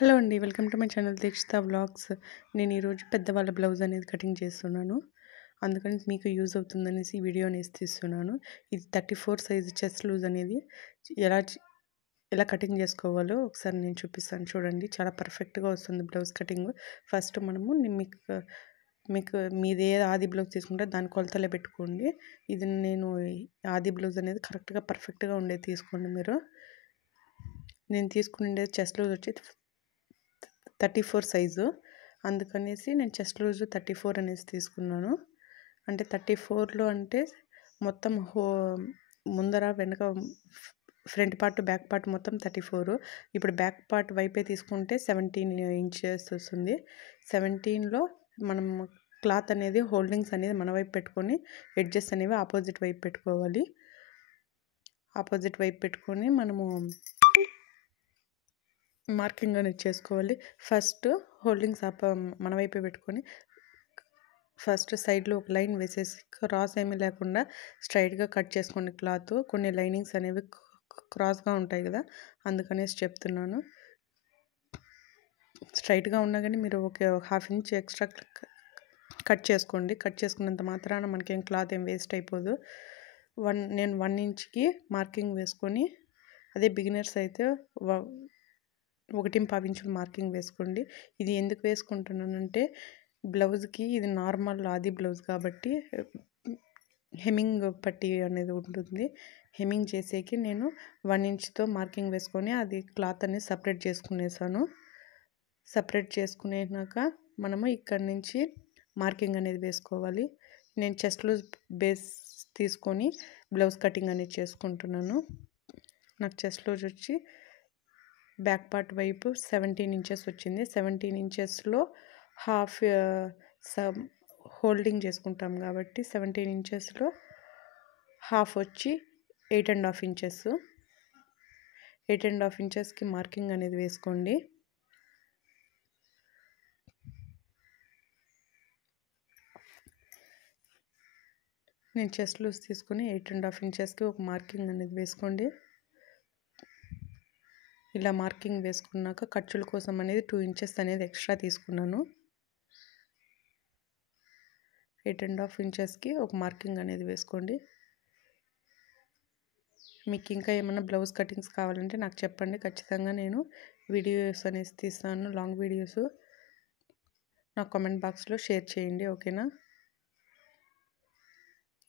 Hello అండి. Welcome to my channel Dikshita vlogs. నేను ఈరోజు పెద్దవాళ్ళ బ్లౌజ్ అనేది కటింగ్ చేస్తున్నాను. అందుకని మీకు యూజ్ అవుతుందనేసి ఈ వీడియో అనేది తీస్తున్నాను. ఇది 34 సైజు చెస్ట్ లూజ్ అనేది ఎలా ఎలా కటింగ్ చేసుకోవాలో ఒకసారి నేను చూపిస్తాను చూడండి. చాలా పర్ఫెక్ట్గా వస్తుంది బ్లౌజ్ కటింగ్. ఫస్ట్ మనము మీకు మీది ఏ ఆది బ్లౌజ్ తీసుకుంటే దాని కొలతలే పెట్టుకోండి. ఇది నేను ఆది బ్లౌజ్ అనేది కరెక్ట్గా పర్ఫెక్ట్గా ఉండేది తీసుకోండి మీరు. నేను తీసుకునే చెస్ట్ లూజ్ వచ్చి 34 సైజు, అందుకనేసి నేను చెస్ట్ లూజ్ 34 అనేసి తీసుకున్నాను. అంటే 34లో అంటే మొత్తం ముందర వెనక ఫ్రంట్ పార్ట్ బ్యాక్ పార్ట్ మొత్తం 34. ఇప్పుడు బ్యాక్ పార్ట్ వైపే తీసుకుంటే 17 ఇంచెస్ వస్తుంది. 17లో మనం క్లాత్ అనేది హోల్డింగ్స్ అనేది మన వైపు పెట్టుకొని ఎడ్జెస్ అనేవి ఆపోజిట్ వైపు పెట్టుకోవాలి. ఆపోజిట్ వైపు పెట్టుకొని మనము మార్కింగ్ అనేది చేసుకోవాలి. ఫస్ట్ హోల్డింగ్స్ మన వైపే పెట్టుకొని ఫస్ట్ సైడ్లో ఒక లైన్ వేసేసి క్రాస్ ఏమీ లేకుండా స్ట్రైట్గా కట్ చేసుకోండి క్లాత్. కొన్ని లైనింగ్స్ అనేవి క్రాస్గా ఉంటాయి కదా, అందుకనేసి చెప్తున్నాను. స్ట్రైట్గా ఉన్నా కానీ మీరు ఒక ½ ఇంచ్ ఎక్స్ట్రా కట్ చేసుకోండి. కట్ చేసుకున్నంత మాత్రాన మనకేం క్లాత్ ఏం వేస్ట్ అయిపోదు. నేను 1 ఇంచ్కి మార్కింగ్ వేసుకొని, అదే బిగినర్స్ అయితే 1.5 ఇంచులు మార్కింగ్ వేసుకోండి. ఇది ఎందుకు వేసుకుంటున్నానంటే బ్లౌజ్కి ఇది నార్మల్ ఆది బ్లౌజ్ కాబట్టి హెమ్మింగ్ పట్టి అనేది ఉంటుంది. హెమ్మింగ్ చేసేకి నేను 1 ఇంచ్తో మార్కింగ్ వేసుకొని అది క్లాత్ అనేది సపరేట్ చేసుకునేసాను. సపరేట్ చేసుకునేనాక మనము ఇక్కడ నుంచి మార్కింగ్ అనేది వేసుకోవాలి. నేను చెస్ట్ లూజ్ బేస్ తీసుకొని బ్లౌజ్ కటింగ్ అనేది చేసుకుంటున్నాను. నాకు చెస్ట్ లూజ్ వచ్చి బ్యాక్ పార్ట్ వైపు 17 ఇంచెస్ వచ్చింది. 17 ఇంచెస్లో హాఫ్ హోల్డింగ్ చేసుకుంటాం కాబట్టి 17 ఇంచెస్లో హాఫ్ వచ్చి 8.5 ఇంచెస్. 8.5 ఇంచెస్కి మార్కింగ్ అనేది వేసుకోండి. నేను చెస్ట్ లూజ్ తీసుకుని 8.5 ఇంచెస్కి ఒక మార్కింగ్ అనేది వేసుకోండి. ఇలా మార్కింగ్ వేసుకున్నాక ఖర్చుల కోసం అనేది 2 ఇంచెస్ అనేది ఎక్స్ట్రా తీసుకున్నాను. 8.5 ఇంచెస్కి ఒక మార్కింగ్ అనేది వేసుకోండి. మీకు ఇంకా ఏమైనా బ్లౌజ్ కటింగ్స్ కావాలంటే నాకు చెప్పండి, ఖచ్చితంగా నేను వీడియోస్ అనేసి తీస్తాను. లాంగ్ వీడియోస్ నా కామెంట్ బాక్స్లో షేర్ చేయండి, ఓకేనా.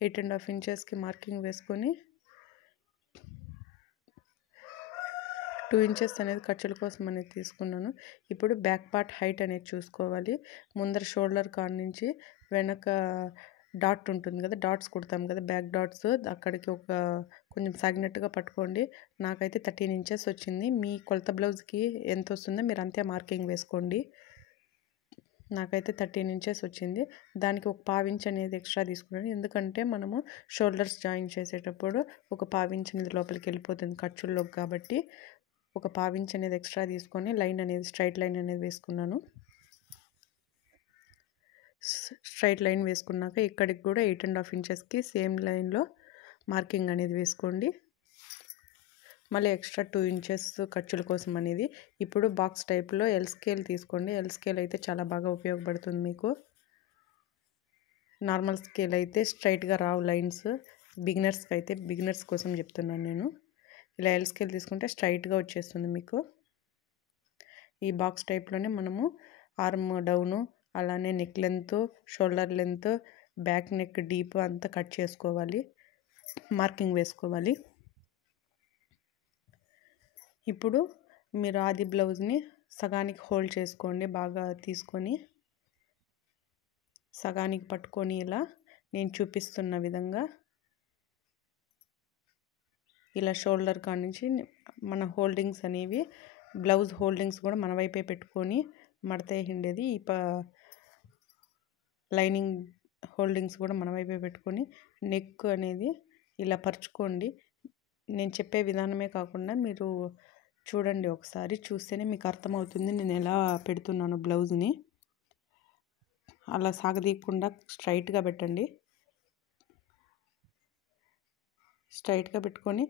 8.5 ఇంచెస్కి మార్కింగ్ వేసుకొని 2 ఇంచెస్ అనేది ఖర్చుల కోసం అనేది తీసుకున్నాను. ఇప్పుడు బ్యాక్ పార్ట్ హైట్ అనేది చూసుకోవాలి. ముందర షోల్డర్ కాడ నుంచి వెనక డాట్ ఉంటుంది కదా, డాట్స్ కుడతాం కదా, బ్యాక్ డాట్స్, అక్కడికి కొంచెం సాగినట్టుగా పట్టుకోండి. నాకైతే 13 ఇంచెస్ వచ్చింది. మీ కొలత బ్లౌజ్కి ఎంత వస్తుందో మీరు అంతే మార్కింగ్ వేసుకోండి. నాకైతే 13 ఇంచెస్ వచ్చింది. దానికి ఒక ½ ఇంచ్ అనేది ఎక్స్ట్రా తీసుకున్నాను. ఎందుకంటే మనము షోల్డర్స్ జాయిన్ చేసేటప్పుడు ఒక ½ ఇంచ్ అనేది లోపలికి వెళ్ళిపోతుంది ఖర్చుల్లోకి, కాబట్టి ఒక ½ ఇంచ్ అనేది ఎక్స్ట్రా తీసుకొని లైన్ అనేది స్ట్రైట్ లైన్ అనేది వేసుకున్నాను. స్ట్రైట్ లైన్ వేసుకున్నాక ఇక్కడికి కూడా 8.5 ఇంచెస్కి సేమ్ లైన్లో మార్కింగ్ అనేది వేసుకోండి. మళ్ళీ ఎక్స్ట్రా 2 ఇంచెస్ ఖర్చుల కోసం అనేది. ఇప్పుడు బాక్స్ టైప్లో ఎల్ స్కేల్ తీసుకోండి. ఎల్ స్కేల్ అయితే చాలా బాగా ఉపయోగపడుతుంది మీకు. నార్మల్ స్కేల్ అయితే స్ట్రైట్గా రావు లైన్స్. బిగినర్స్ కోసం చెప్తున్నాను నేను. ఇలా ఎల్ స్కేల్ తీసుకుంటే స్ట్రైట్గా వచ్చేస్తుంది మీకు. ఈ బాక్స్ టైప్లోనే మనము ఆర్మ్ డౌను, అలానే neck length, shoulder length, back neck deep అంతా కట్ చేసుకోవాలి, మార్కింగ్ వేసుకోవాలి. ఇప్పుడు మీరు ఆది బ్లౌజ్ని సగానికి హోల్డ్ చేసుకోండి. బాగా తీసుకొని సగానికి పట్టుకొని ఇలా నేను చూపిస్తున్న విధంగా ఇలా షోల్డర్ కాడ నుంచి మన హోల్డింగ్స్ అనేవి, బ్లౌజ్ హోల్డింగ్స్ కూడా మన వైపే పెట్టుకొని మడత ఉండేది. లైనింగ్ హోల్డింగ్స్ కూడా మన వైపే పెట్టుకొని నెక్ అనేది ఇలా పరుచుకోండి. నేను చెప్పే విధానమే కాకుండా మీరు చూడండి, ఒకసారి చూస్తేనే మీకు అర్థమవుతుంది నేను ఎలా పెడుతున్నాను బ్లౌజ్ని. అలా సాగదీయకుండా స్ట్రైట్గా పెట్టండి. స్ట్రైట్గా పెట్టుకొని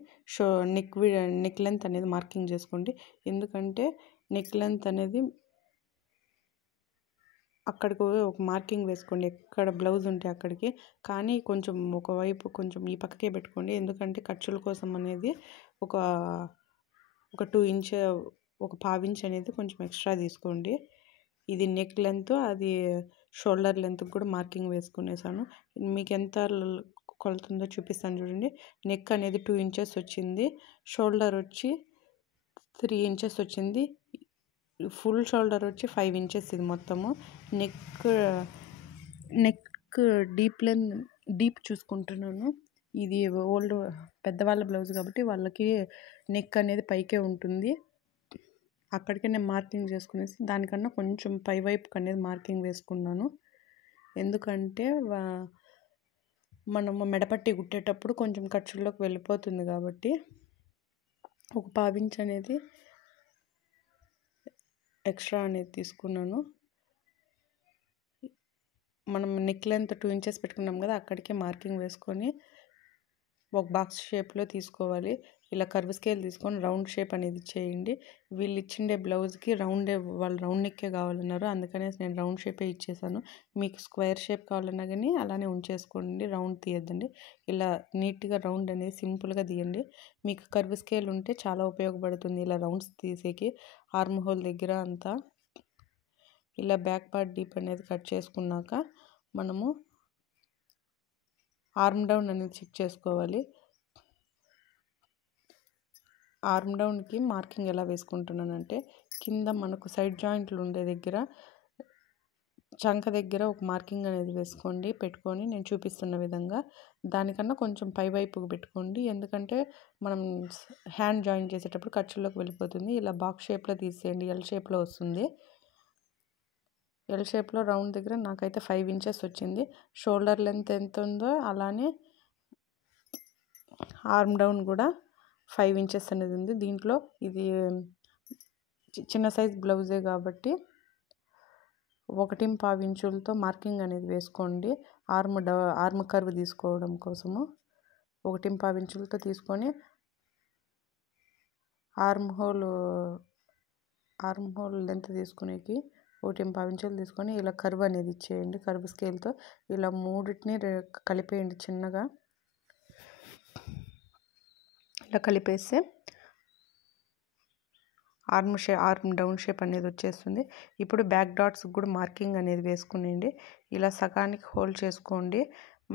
నెక్ లెంత్ అనేది మార్కింగ్ చేసుకోండి. ఎందుకంటే నెక్ లెంత్ అనేది అక్కడికి ఒక మార్కింగ్ వేసుకోండి, ఎక్కడ బ్లౌజ్ ఉంటే అక్కడికి. కానీ కొంచెం ఒకవైపు కొంచెం ఈ పక్కకే పెట్టుకోండి, ఎందుకంటే ఖర్చుల కోసం అనేది ఒక 2 ఇంచ్, ఒక 1/2 ఇంచ్ అనేది కొంచెం ఎక్స్ట్రా తీసుకోండి. ఇది నెక్ లెంత్, అది షోల్డర్ లెంత్ కూడా మార్కింగ్ వేసుకునేసాను. మీకు ఎంత కొలుతుందో చూపిస్తాను చూడండి. నెక్ అనేది 2 ఇంచెస్ వచ్చింది, షోల్డర్ వచ్చి 3 ఇంచెస్ వచ్చింది, ఫుల్ షోల్డర్ వచ్చి 5 ఇంచెస్. ఇది మొత్తము నెక్ డీప్ చూసుకుంటున్నాను. ఇది ఓల్డ్ పెద్దవాళ్ళ బ్లౌజ్ కాబట్టి వాళ్ళకి నెక్ అనేది పైకే ఉంటుంది. అక్కడికే నేను మార్కింగ్ చేసుకునేసి దానికన్నా కొంచెం పై వైపుకి అనేది మార్కింగ్ వేసుకున్నాను. ఎందుకంటే మనము మెడపట్టి కుట్టేటప్పుడు కొంచెం ఖర్చుల్లోకి వెళ్ళిపోతుంది కాబట్టి ఒక 1/2 ఇంచ్ అనేది ఎక్స్ట్రా అనేది తీసుకున్నాను. మనం నెక్ లెంత్ 2 ఇంచెస్ పెట్టుకున్నాం కదా, అక్కడికే మార్కింగ్ వేసుకొని ఒక బాక్స్ షేప్లో తీసుకోవాలి. ఇలా కర్వ్ స్కేల్ తీసుకొని రౌండ్ షేప్ అనేది చేయండి. వీళ్ళు ఇచ్చిండే బ్లౌజ్కి వాళ్ళు రౌండ్ నెక్కే కావాలన్నారు, అందుకనేసి నేను రౌండ్ షేపే ఇచ్చేసాను. మీకు స్క్వేర్ షేప్ కావాలన్నా కానీ అలానే ఉంచేసుకోండి, రౌండ్ తీయద్దండి. ఇలా నీట్గా రౌండ్ అనేది సింపుల్గా తీయండి. మీకు కర్వ్ స్కేల్ ఉంటే చాలా ఉపయోగపడుతుంది ఇలా రౌండ్స్ తీసేకి. ఆర్మ్ హోల్ దగ్గర అంతా ఇలా బ్యాక్ పార్ట్ డీప్ అనేది కట్ చేసుకున్నాక మనము ఆర్మ్ డౌన్ అనేది చెక్ చేసుకోవాలి. ఆర్మ్ డౌన్కి మార్కింగ్ ఎలా వేసుకుంటున్నానంటే, కింద మనకు సైడ్ జాయింట్లు ఉండే దగ్గర చంక దగ్గర ఒక మార్కింగ్ అనేది పెట్టుకొని నేను చూపిస్తున్న విధంగా దానికన్నా కొంచెం పై వైపుకు పెట్టుకోండి, ఎందుకంటే మనం హ్యాండ్ జాయిన్ చేసేటప్పుడు ఖర్చుల్లోకి వెళ్ళిపోతుంది. ఇలా బాక్స్ షేప్లో తీసేయండి, ఎల్ షేప్లో వస్తుంది. ఎల్ షేప్లో రౌండ్ దగ్గర నాకైతే 5 ఇంచెస్ వచ్చింది. షోల్డర్ లెంత్ ఎంత ఉందో అలానే ఆర్మ్ డౌన్ కూడా 5 ఇంచెస్ అనేది ఉంది. దీంట్లో ఇది చిన్న సైజ్ బ్లౌజే కాబట్టి 1.5 ఇంచులతో మార్కింగ్ అనేది వేసుకోండి. ఆర్మ్ కర్వ్ తీసుకోవడం కోసము 1.5 ఇంచులతో తీసుకొని ఆర్మ్ హోల్ లెంత్ తీసుకునేకి 1.5 ఇంచులు తీసుకొని ఇలా కర్వ్ అనేది ఇచ్చేయండి. కర్వ్ స్కేల్తో ఇలా మూడింటిని కలిపేయండి చిన్నగా. ఇలా కలిపేస్తే ఆర్మ్ డౌన్ షేప్ అనేది వచ్చేస్తుంది. ఇప్పుడు బ్యాక్ డాట్స్ కూడా మార్కింగ్ అనేది వేసుకునేయండి. ఇలా సగానికి హోల్డ్ చేసుకోండి.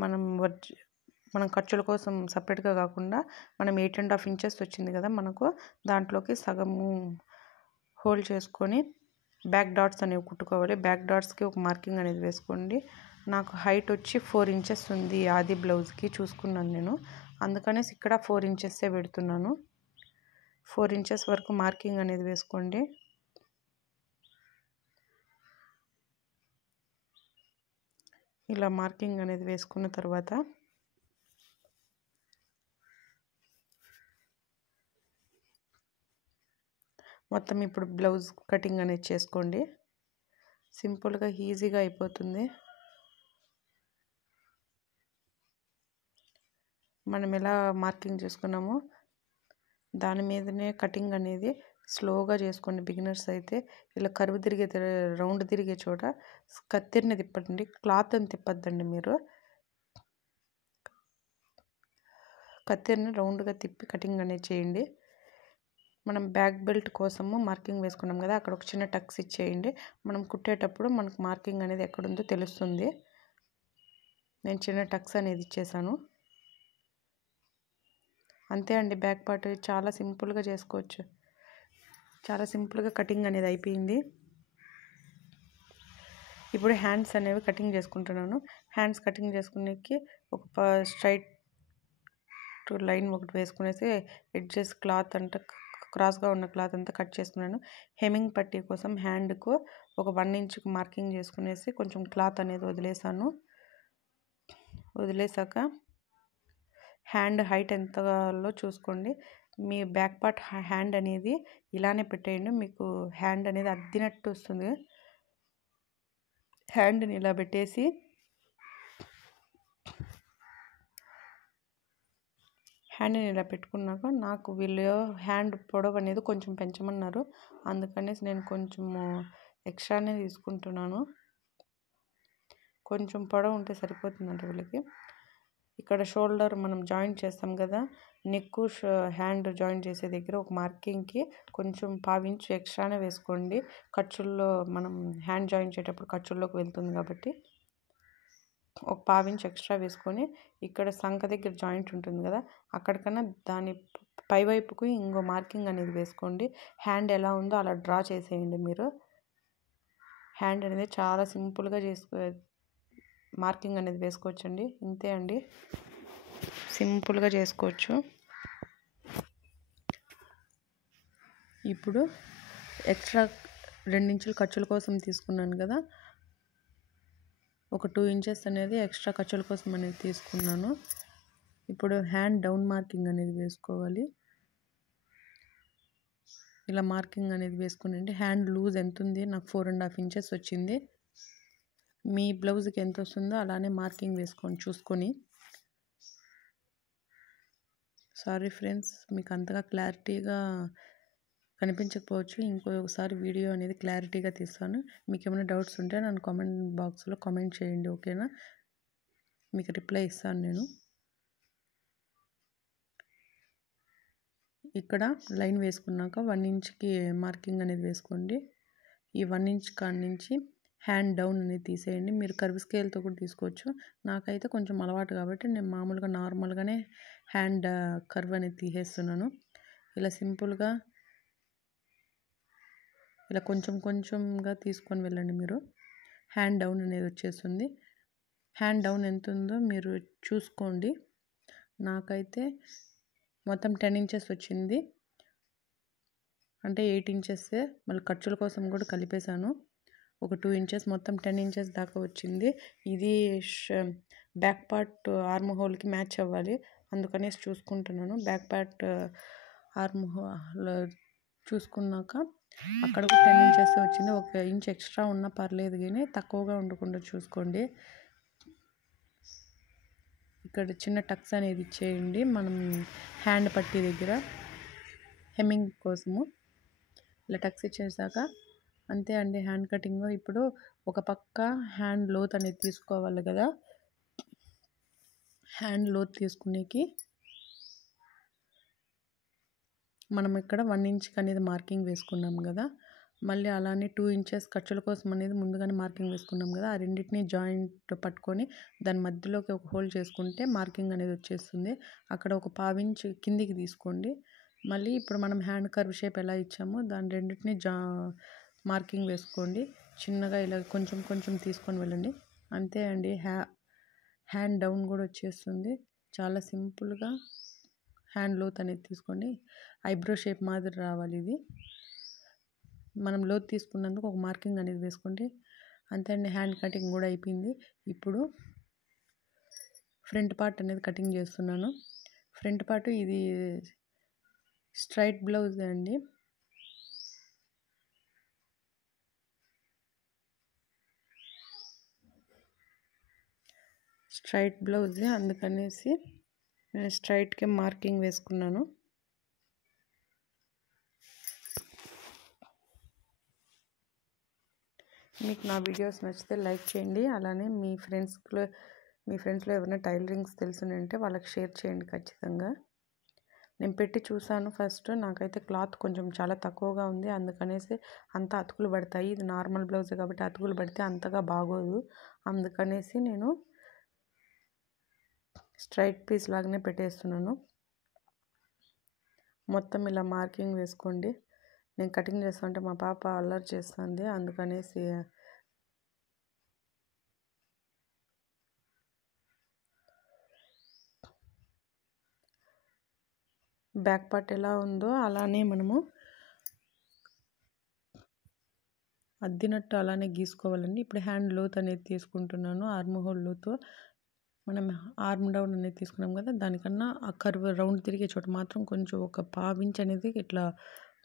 మనం ఖర్చుల కోసం సపరేట్గా కాకుండా మనం 8.5 ఇంచెస్ వచ్చింది కదా మనకు, దాంట్లోకి సగము హోల్డ్ చేసుకొని బ్యాక్ డాట్స్ అనేవి కుట్టుకోవాలి. బ్యాక్ డాట్స్కి ఒక మార్కింగ్ అనేది వేసుకోండి. నాకు హైట్ వచ్చి 4 ఇంచెస్ ఉంది ఆది బ్లౌజ్కి చూసుకున్నాను నేను, అందుకనేసి ఇక్కడ 4 ఇంచెస్సే పెడుతున్నాను. 4 ఇంచెస్ వరకు మార్కింగ్ అనేది వేసుకోండి. ఇలా మార్కింగ్ అనేది వేసుకున్న తర్వాత మొత్తం ఇప్పుడు బ్లౌజ్ కటింగ్ అనేది చేసుకోండి. సింపుల్గా ఈజీగా అయిపోతుంది. మనం ఎలా మార్కింగ్ చేసుకున్నామో దాని మీదనే కటింగ్ అనేది స్లోగా చేసుకోండి. బిగినర్స్ అయితే ఇలా రౌండ్ తిరిగే చోట కత్తిరిని తిప్పండి, క్లాత్ అని తిప్పద్దండి. మీరు కత్తిరిని రౌండ్గా తిప్పి కటింగ్ అనేది చేయండి. మనం బ్యాక్ బెల్ట్ కోసము మార్కింగ్ వేసుకున్నాం కదా, అక్కడ ఒక చిన్న టక్స్ ఇచ్చేయండి. మనం కుట్టేటప్పుడు మనకు మార్కింగ్ అనేది ఎక్కడుందో తెలుస్తుంది. నేను చిన్న టక్స్ అనేది ఇచ్చేసాను. అంతే అండి, బ్యాక్ పార్ట్ చాలా సింపుల్గా చేసుకోవచ్చు. చాలా సింపుల్గా కటింగ్ అనేది అయిపోయింది. ఇప్పుడు హ్యాండ్స్ అనేవి కటింగ్ చేసుకుంటున్నాను. హ్యాండ్స్ కటింగ్ చేసుకునేకి ఒక స్ట్రైట్ లైన్ ఒకటి వేసుకునేసి ఎడ్జెస్ క్లాత్ అంతా క్రాస్గా ఉన్న క్లాత్ అంతా కట్ చేసుకున్నాను. హెమ్మింగ్ పట్టీ కోసం హ్యాండ్కు ఒక 1 ఇంచ్కి మార్కింగ్ చేసుకునేసి కొంచెం క్లాత్ అనేది వదిలేసాక హ్యాండ్ హైట్ ఎంతలో చూసుకోండి. మీ బ్యాక్ పార్ట్ హ్యాండ్ అనేది ఇలానే పెట్టేయండి, మీకు హ్యాండ్ అనేది అద్దినట్టు వస్తుంది. హ్యాండ్ని ఇలా పెట్టేసి హ్యాండ్ని ఇలా పెట్టుకున్నాక నాకు వీళ్ళు హ్యాండ్ పొడవు అనేది కొంచెం పెంచమన్నారు, అందుకనేసి నేను కొంచెము ఎక్స్ట్రానే తీసుకుంటున్నాను. కొంచెం పొడవు ఉంటే సరిపోతుందంట వీళ్ళకి. ఇక్కడ షోల్డర్ మనం జాయింట్ చేస్తాం కదా, నెక్ హ్యాండ్ జాయింట్ చేసే దగ్గర ఒక మార్కింగ్కి కొంచెం 1/2 ఇంచ్ ఎక్స్ట్రానే వేసుకోండి. ఖర్చుల్లో మనం హ్యాండ్ జాయింట్ చేసేటప్పుడు ఖర్చుల్లోకి వెళ్తుంది కాబట్టి ఒక 1/2 ఇంచ్ ఎక్స్ట్రా వేసుకొని ఇక్కడ సంక దగ్గర జాయింట్ ఉంటుంది కదా, అక్కడికన్నా దాని పైవైపుకు ఇంకో మార్కింగ్ అనేది వేసుకోండి. హ్యాండ్ ఎలా ఉందో అలా డ్రా చేసేయండి. మీరు హ్యాండ్ అనేది చాలా సింపుల్గా మార్కింగ్ అనేది వేసుకోవచ్చండి. ఇంతే అండి, సింపుల్గా చేసుకోవచ్చు. ఇప్పుడు ఎక్స్ట్రా 2 ఇంచులు ఖర్చుల కోసం తీసుకున్నాను కదా, ఒక 2 ఇంచెస్ అనేది ఎక్స్ట్రా ఖర్చుల కోసం అనేది తీసుకున్నాను. ఇప్పుడు హ్యాండ్ డౌన్ మార్కింగ్ అనేది వేసుకోవాలి. ఇలా మార్కింగ్ అనేది వేసుకునండి. హ్యాండ్ లూజ్ ఎంత ఉంది, నాకు 4.5 ఇంచెస్ వచ్చింది. మీ బ్లౌజ్కి ఎంత వస్తుందో అలానే మార్కింగ్ వేసుకొని చూసుకొని. సారీ ఫ్రెండ్స్, మీకు అంతగా క్లారిటీగా కనిపించకపోవచ్చు, ఇంకొకసారి వీడియో అనేది క్లారిటీగా తీస్తాను. మీకు ఏమైనా డౌట్స్ ఉంటే నన్ను కామెంట్ బాక్స్లో కామెంట్ చేయండి, ఓకేనా? మీకు రిప్లై ఇస్తాను నేను. ఇక్కడ లైన్ వేసుకున్నాక 1 ఇంచ్కి మార్కింగ్ అనేది వేసుకోండి. ఈ 1 ఇంచ్ కాడి నుంచి హ్యాండ్ డౌన్ అనేది తీసేయండి. మీరు కర్వ్ స్కేల్తో కూడా తీసుకోవచ్చు. నాకైతే కొంచెం అలవాటు కాబట్టి నేను మామూలుగా నార్మల్గానే హ్యాండ్ కర్వ్ అనేది తీసేస్తున్నాను. ఇలా సింపుల్గా ఇలా కొంచెం కొంచెంగా తీసుకొని వెళ్ళండి. మీరు హ్యాండ్ డౌన్ అనేది వచ్చేస్తుంది. హ్యాండ్ డౌన్ ఎంత ఉందో మీరు చూసుకోండి. నాకైతే మొత్తం 10 ఇంచెస్ వచ్చింది, అంటే 8 ఇంచెస్ మళ్ళీ ఖర్చుల కోసం కూడా కలిపేశాను. ఒక 2 ఇంచెస్, మొత్తం 10 ఇంచెస్ దాకా వచ్చింది. ఇది బ్యాక్ పార్ట్ ఆర్మ్ హోల్కి మ్యాచ్ అవ్వాలి, అందుకనేసి చూసుకుంటున్నాను. బ్యాక్ పార్ట్ ఆర్మ్ హోల్ చూసుకున్నాక అక్కడ కూడా 10 ఇంచెస్ వచ్చింది. 1 ఇంచ్ ఎక్స్ట్రా ఉన్నా పర్లేదు కానీ తక్కువగా ఉండకుండా చూసుకోండి. ఇక్కడ చిన్న టక్స్ అనేది ఇచ్చేయండి మనం హ్యాండ్ పట్టీ దగ్గర హెమ్మింగ్ కోసము. ఇలా టక్స్ ఇచ్చేసాక అంతే అండి హ్యాండ్ కటింగ్. ఇప్పుడు ఒక పక్క హ్యాండ్ లోత్ అనేది తీసుకోవాలి కదా, హ్యాండ్ లోత్ తీసుకునేకి మనం ఇక్కడ 1 ఇంచ్కి అనేది మార్కింగ్ వేసుకున్నాం కదా, మళ్ళీ అలానే 2 ఇంచెస్ ఖర్చుల కోసం అనేది ముందుగానే మార్కింగ్ వేసుకున్నాం కదా, ఆ రెండింటిని జాయింట్ పట్టుకొని దాని మధ్యలోకి ఒక హోల్ చేసుకుంటే మార్కింగ్ అనేది వచ్చేస్తుంది. అక్కడ ఒక 1/2 ఇంచ్ కిందికి తీసుకోండి. మళ్ళీ ఇప్పుడు మనం హ్యాండ్ కర్వ్ షేప్ ఎలా ఇచ్చామో దాని రెండింటిని మార్కింగ్ వేసుకోండి. చిన్నగా ఇలా కొంచెం కొంచెం తీసుకొని వెళ్ళండి. అంతే అండి, హ్యాండ్ డౌన్ కూడా వచ్చేస్తుంది. చాలా సింపుల్గా హ్యాండ్ లోత్ అనేది తీసుకోండి. ఐబ్రో షేప్ మాదిరి రావాలి ఇది. మనం లోత్ తీసుకున్నందుకు ఒక మార్కింగ్ అనేది వేసుకోండి. అంతే అండి, హ్యాండ్ కటింగ్ కూడా అయిపోయింది. ఇప్పుడు ఫ్రంట్ పార్ట్ అనేది కటింగ్ చేస్తున్నాను. ఫ్రంట్ పార్ట్ ఇది స్ట్రైట్ బ్లౌజ్ అండి. స్ట్రైట్ బ్లౌజ్, అందుకనేసి నేను స్ట్రైట్కి మార్కింగ్ వేసుకున్నాను. మీకు నా వీడియోస్ నచ్చితే లైక్ చేయండి. అలానే మీ ఫ్రెండ్స్లో ఎవరైనా టైలరింగ్స్ తెలుసునంటే వాళ్ళకి షేర్ చేయండి ఖచ్చితంగా. నేను పెట్టి చూసాను ఫస్ట్, నాకైతే క్లాత్ కొంచెం చాలా తక్కువగా ఉంది, అందుకనేసి అంత అతుకులు పడతాయి. ఇది నార్మల్ బ్లౌజ్ కాబట్టి అతుకులు పడితే అంతగా బాగోదు, అందుకనేసి నేను స్ట్రైట్ పీస్ లాగానే పెట్టేస్తున్నాను. మొత్తం ఇలా మార్కింగ్ వేసుకోండి. నేను కటింగ్ చేస్తుంటే మా పాప అల్లరి చేస్తుంది, అందుకనేసి బ్యాక్ పార్ట్ ఎలా ఉందో అలానే మనము అద్దినట్టు అలానే గీసుకోవాలండి. ఇప్పుడు హ్యాండ్ లోత్ అనేది తీసుకుంటున్నాను. ఆర్మ్ హోల్ లోతు మనం ఆర్మ్ డౌన్ అనేది తీసుకున్నాం కదా, దానికన్నా ఆ కర్వ్ రౌండ్ తిరిగే చోట మాత్రం కొంచెం ఒక 1/2 ఇంచ్ అనేది ఇట్లా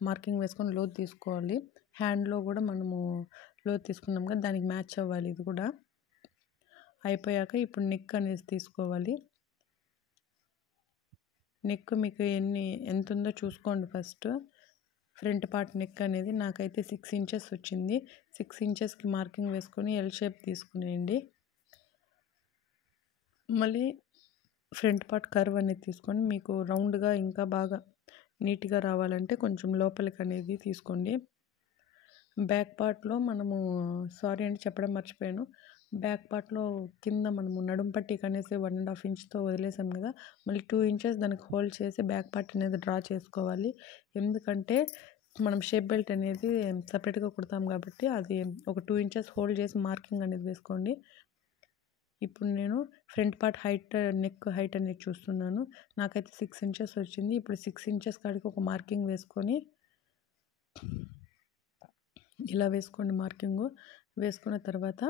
మార్కింగ్ వేసుకొని లోత్ తీసుకోవాలి. హ్యాండ్లో కూడా మనము లోత్ తీసుకున్నాం కదా, దానికి మ్యాచ్ అవ్వాలి ఇది కూడా. అయిపోయాక ఇప్పుడు నెక్ అనేది తీసుకోవాలి. నెక్ మీకు ఎంత ఉందో చూసుకోండి ఫస్ట్. ఫ్రంట్ పార్ట్ నెక్ అనేది నాకైతే 6 ఇంచెస్ వచ్చింది. 6 ఇంచెస్కి మార్కింగ్ వేసుకొని ఎల్ షేప్ తీసుకునేయండి. మళ్ళీ ఫ్రంట్ పార్ట్ కర్వ్ అనేది తీసుకొని మీకు రౌండ్గా ఇంకా బాగా నీట్గా రావాలంటే కొంచెం లోపలికి అనేది తీసుకోండి. బ్యాక్ పార్ట్లో మనము సారీ అండి చెప్పడం మర్చిపోయాను. బ్యాక్ పార్ట్లో కింద మనము నడుం పట్టీకి అనేసి 1.5 ఇంచ్తో వదిలేసాం కదా, మళ్ళీ 2 ఇంచెస్ దానికి హోల్డ్ చేసి బ్యాక్ పార్ట్ అనేది డ్రా చేసుకోవాలి. ఎందుకంటే మనం షేప్ బెల్ట్ అనేది సపరేట్గా కుడతాం కాబట్టి అది ఒక 2 ఇంచెస్ హోల్డ్ చేసి మార్కింగ్ అనేది వేసుకోండి. ఇప్పుడు నేను front part height, neck height అనేది చూస్తున్నాను. నాకైతే 6 ఇంచెస్ వచ్చింది. ఇప్పుడు 6 ఇంచెస్ కాడికి ఒక మార్కింగ్ వేసుకొని ఇలా వేసుకోండి. మార్కింగ్ వేసుకున్న తర్వాత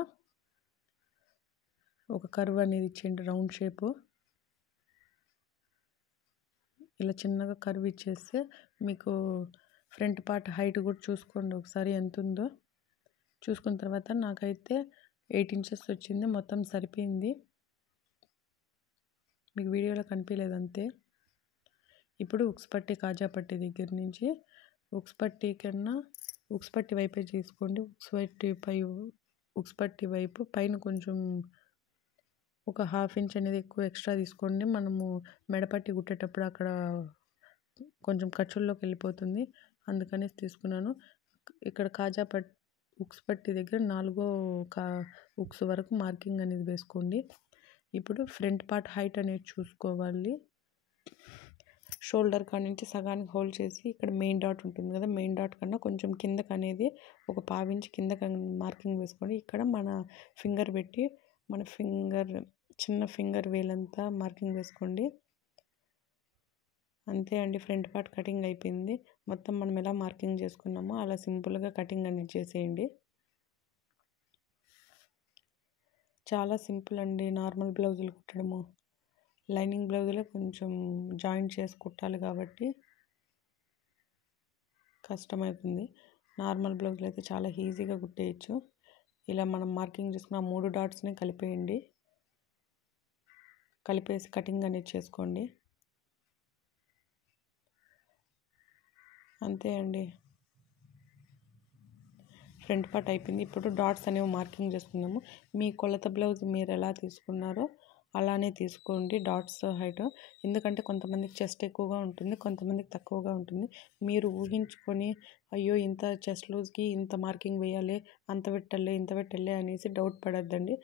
ఒక కర్వ్ అనేది ఇచ్చేయండి, రౌండ్ షేపు. ఇలా చిన్నగా కర్వ్ ఇచ్చేస్తే మీకు ఫ్రంట్ పార్ట్ హైట్ కూడా చూసుకోండి ఒకసారి ఎంత ఉందో. చూసుకున్న తర్వాత నాకైతే 8 ఇంచెస్ వచ్చింది, మొత్తం సరిపోయింది. మీకు వీడియోలో కనిపించలేదు అంతే. ఇప్పుడు ఉక్స్ పట్టి, కాజా పట్టి దగ్గర నుంచి ఉక్స్ పట్టి కన్నా ఉక్స్ పట్టి వైపే తీసుకోండి. ఉక్స్ పట్టి వైపు పైన కొంచెం ఒక 1/2 ఇంచ్ అనేది ఎక్కువ ఎక్స్ట్రా తీసుకోండి. మనము మెడపట్టి కుట్టేటప్పుడు అక్కడ కొంచెం ఖర్చుల్లోకి వెళ్ళిపోతుంది, అందుకనేసి తీసుకున్నాను. ఇక్కడ ఉక్స్ పట్టి దగ్గర 4వ ఉక్స్ వరకు మార్కింగ్ అనేది వేసుకోండి. ఇప్పుడు ఫ్రంట్ పార్ట్ హైట్ అనేది చూసుకోవాలి. షోల్డర్ కాడ నుంచి సగానికి హోల్డ్ చేసి ఇక్కడ మెయిన్ డాట్ ఉంటుంది కదా, మెయిన్ డాట్ కన్నా కొంచెం కిందకు అనేది ఒక 1/2 ఇంచ్ కిందకి మార్కింగ్ వేసుకోండి. ఇక్కడ మన ఫింగర్ పెట్టి చిన్న ఫింగర్ వేలంతా మార్కింగ్ వేసుకోండి. అంతే అండి, ఫ్రంట్ పార్ట్ కటింగ్ అయిపోయింది. మొత్తం మనం ఎలా మార్కింగ్ చేసుకున్నామో అలా సింపుల్గా కటింగ్ అనేది చేసేయండి. చాలా సింపుల్ అండి నార్మల్ బ్లౌజులు కుట్టడము. లైనింగ్ బ్లౌజులే కొంచెం జాయింట్ చేసి కుట్టాలి కాబట్టి కష్టమవుతుంది. నార్మల్ బ్లౌజులు అయితే చాలా ఈజీగా కుట్టేయచ్చు. ఇలా మనం మార్కింగ్ చేసుకున్న 3 డాట్స్ని కలిపేయండి. కలిపేసి కటింగ్ అనేది చేసుకోండి. అంతే అండి, ఫ్రంట్ పార్ట్ అయిపోయింది. ఇప్పుడు డాట్స్ అనేవి మార్కింగ్ చేసుకున్నాము. మీ కొలత బ్లౌజ్ మీరు ఎలా తీసుకున్నారో అలానే తీసుకోండి డాట్స్ హైట్. ఎందుకంటే కొంతమందికి చెస్ట్ ఎక్కువగా ఉంటుంది, కొంతమందికి తక్కువగా ఉంటుంది. మీరు ఊహించుకొని అయ్యో ఇంత చెస్ట్ లూజ్కి ఇంత మార్కింగ్ వేయాలి, అంత పెట్టలే ఇంత పెట్టలే అనేసి డౌట్ పడద్దండి.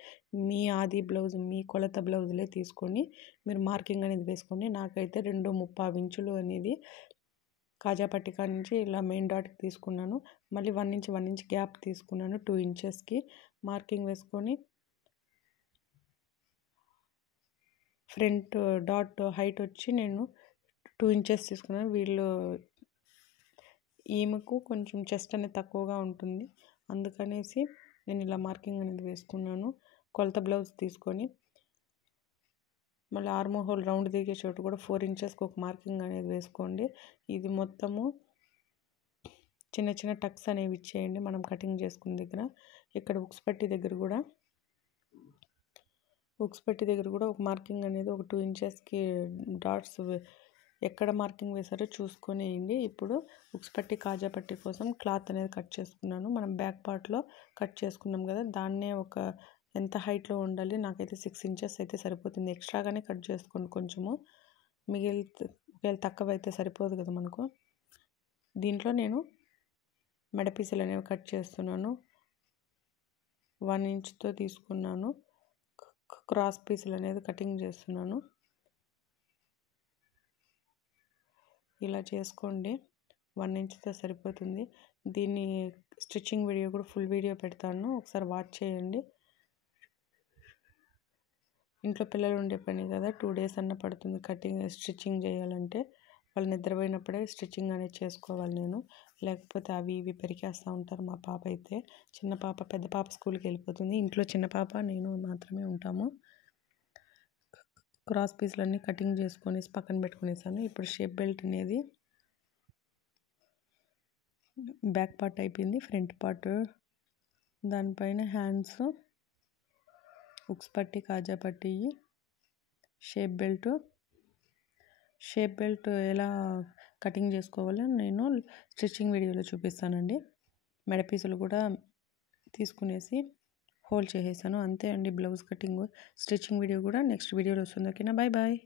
మీ ఆది బ్లౌజ్, మీ కొలత బ్లౌజులే తీసుకొని మీరు మార్కింగ్ అనేది వేసుకోండి. నాకైతే 2.25 ఇంచులు అనేది కాజా పట్టికా నుంచి ఇలా మెయిన్ డాట్కి తీసుకున్నాను. మళ్ళీ 1 ఇంచ్ గ్యాప్ తీసుకున్నాను. 2 ఇంచెస్కి మార్కింగ్ వేసుకొని ఫ్రంట్ డాట్ హైట్ వచ్చి నేను 2 ఇంచెస్ తీసుకున్నాను. ఈమెకు కొంచెం చెస్ట్ అనేది తక్కువగా ఉంటుంది, అందుకనేసి నేను ఇలా మార్కింగ్ అనేది వేసుకున్నాను. కొలత బ్లౌజ్ తీసుకొని మళ్ళీ ఆర్మ్ హోల్ రౌండ్ దిగే చోటు కూడా 4 ఇంచెస్కి ఒక మార్కింగ్ అనేది వేసుకోండి. ఇది మొత్తము చిన్న చిన్న టక్స్ అనేవి ఇచ్చేయండి మనం కటింగ్ చేసుకున్న దగ్గర. ఇక్కడ ఉక్స్ పట్టి దగ్గర కూడా ఒక మార్కింగ్ అనేది ఒక 2 ఇంచెస్కి డాట్స్ ఎక్కడ మార్కింగ్ వేసారో చూసుకొని వేయండి. ఇప్పుడు ఉక్స్ పట్టి, కాజా పట్టి కోసం క్లాత్ అనేది కట్ చేసుకున్నాను. మనం బ్యాక్ పార్ట్లో కట్ చేసుకున్నాం కదా, దాన్నే ఎంత హైట్లో ఉండాలి, నాకైతే 6 ఇంచెస్ అయితే సరిపోతుంది. ఎక్స్ట్రాగానే కట్ చేసుకోండి కొంచెము, ఒకవేళ తక్కువ అయితే సరిపోదు కదా మనకు. దీంట్లో నేను మెడపీసులు అనేవి కట్ చేస్తున్నాను. 1 ఇంచ్తో తీసుకున్నాను. క్రాస్ పీసులు అనేది కటింగ్ చేస్తున్నాను. ఇలా చేసుకోండి, 1 ఇంచ్తో సరిపోతుంది. దీన్ని స్టిచ్చింగ్ వీడియో కూడా ఫుల్ వీడియో పెడతాను, ఒకసారి వాచ్ చేయండి. ఇంట్లో పిల్లలు ఉండే పని కదా, 2 డేస్ అన్న పడుతుంది స్టిచ్చింగ్ చేయాలంటే. వాళ్ళు నిద్రపోయినప్పుడే స్టిచ్చింగ్ అనేది చేసుకోవాలి నేను, లేకపోతే అవి ఇవి పెరికేస్తూ ఉంటారు. మా పాప అయితే, చిన్న పాప, పెద్ద పాప స్కూల్కి వెళ్ళిపోతుంది. ఇంట్లో చిన్న పాప నేను మాత్రమే ఉంటాము. క్రాస్ పీసులన్నీ కటింగ్ చేసుకొని పక్కన పెట్టుకునేసాను. ఇప్పుడు షేప్ బెల్ట్ అనేది బ్యాక్ పార్ట్ అయిపోయింది. ఫ్రంట్ పార్ట్, దానిపైన హ్యాండ్స్, ఉక్స్ పట్టి, కాజా పట్టి, షేప్ బెల్ట్, షేప్ బెల్ట్ ఎలా కటింగ్ చేసుకోవాలో నేను స్టిచ్చింగ్ వీడియోలో చూపిస్తానండి. మెడపీసులు కూడా తీసుకునేసి హోల్డ్ చేసేసాను. అంతే అండి బ్లౌజ్ కటింగ్. స్టిచ్చింగ్ వీడియో కూడా నెక్స్ట్ వీడియోలో వస్తుంది. ఓకేనా, బాయ్ బాయ్.